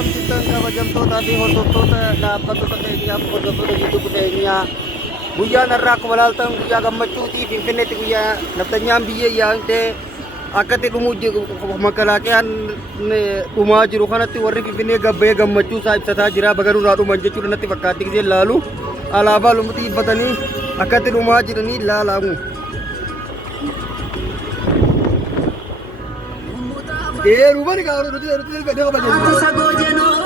Shalamchitan kabajamtoota fi hordoftoota dhaabbattoota keenyaaf hordoftoota YouTube keenyaa guyyaa narraa akkuma ilaaltan guyyaa gammachuutii Finfinneetti guyyaa naftanyaan biyyee yaa'intee akkatti dhumuu makalaaqiyaan dhumaa jiru kanatti warri Finfinnee gabbee gammachuu isaa ibsataa jira bagarurraa dhuman jechuudha natti fakkaatti gisee laalu alaabaa lumutti ibbatanii akkatti dhumaa jiranii laalaamu. Rubani ka ruti ka daga baje.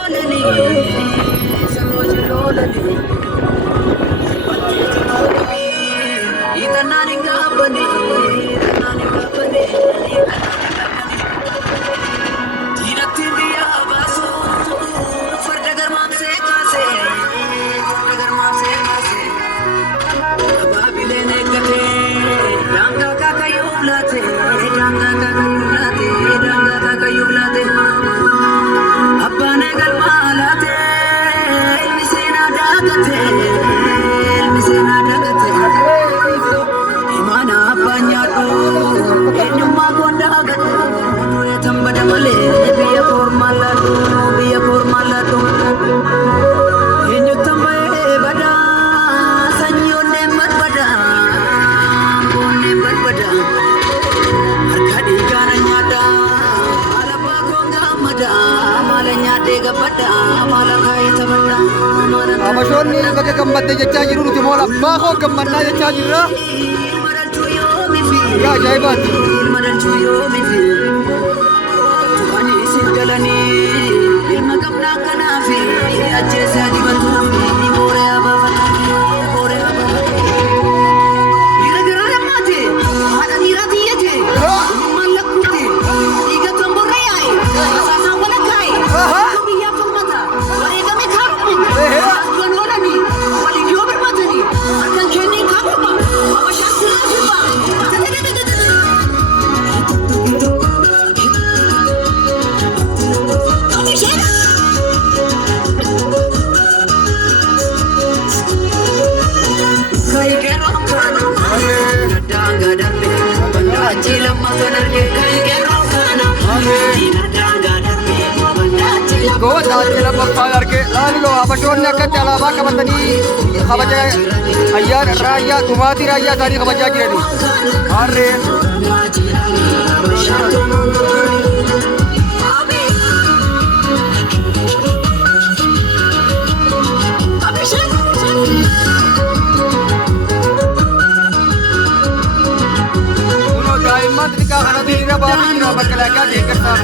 Abashonni baga gammadde jechaa jiru nuti moola baakoo gammannaa jechaa jirra. Yaa ajaa'ibaati. Go daal bappaa arge laalilo abashoonni akkatti alaabaa qabatanii kabaja ayyaana raayyaa dhumaatii raayyaa isaanii kabajaa jirani. Harreen daa'imman xixiqqaa kana diriira baasuu jira makkalaakaa deeggarsaaf.